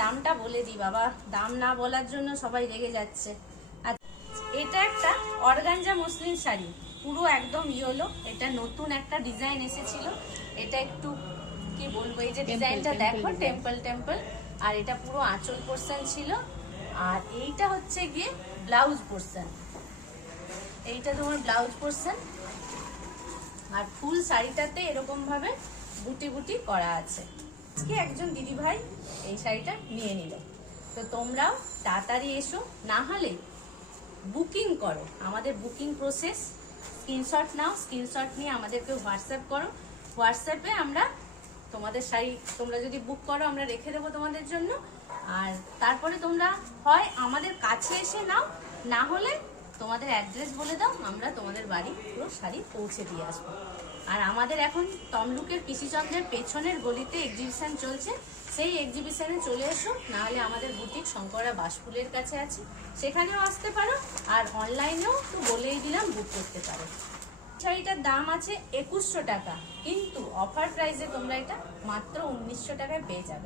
দামটা বলে দিই বাবা, দাম না বলার জন্য সবাই রেগে যাচ্ছে। এটা একটা অর্গানজা মসলিন শাড়ি, পুরো একদম ইয়েলো। এটা নতুন একটা ডিজাইন এসেছিল। এটা একটু কি বলবো, এই যে ডিজাইনটা দেখো, টেম্পল টেম্পল। আর এটা পুরো আঁচল পোর্শন ছিল। আর এইটা হচ্ছে গিয়ে ব্লাউজ পোর্শন, এইটা তোমার ব্লাউজ পোর্শন। আর ফুল শাড়িটাতে এরকম ভাবে বুটি বুটি করা আছে। আজকে একজন দিদি ভাই এই শাড়িটা নিয়ে নিল। তো তোমরাও তাড়াতাড়ি এসো, না হলে বুকিং করো। আমাদের বুকিং প্রসেস, স্ক্রিনশট নাও, স্ক্রিনশট নিয়ে আমাদেরকে হোয়াটসঅ্যাপ করো। হোয়াটসঅ্যাপে আমরা তোমাদের শাড়ি তোমরা যদি বুক করো আমরা রেখে দেবো তোমাদের জন্য। আর তারপরে তোমরা হয় আমাদের কাছে এসে নাও, না হলে তোমাদের অ্যাড্রেস বলে দাও, আমরা তোমাদের বাড়ি পুরো শাড়ি পৌঁছে দিয়ে আসবো। আর আমাদের এখন তমলুকের কৃষিচন্দ্রের পেছনের গলিতে এক্সিবিশন চলছে, সেই এক্সিবিশনে চলে এসো। নাহলে আমাদের বুটিক শঙ্করা বাসফুলের কাছে আছে, সেখানেও আসতে পারো। আর অনলাইনেও তো বলেই দিলাম, বুক করতে পারো। শাড়িটার দাম আছে 2100 টাকা, কিন্তু অফার প্রাইসে তোমরা এটা মাত্র 1900 টাকায় পেয়ে যাবে।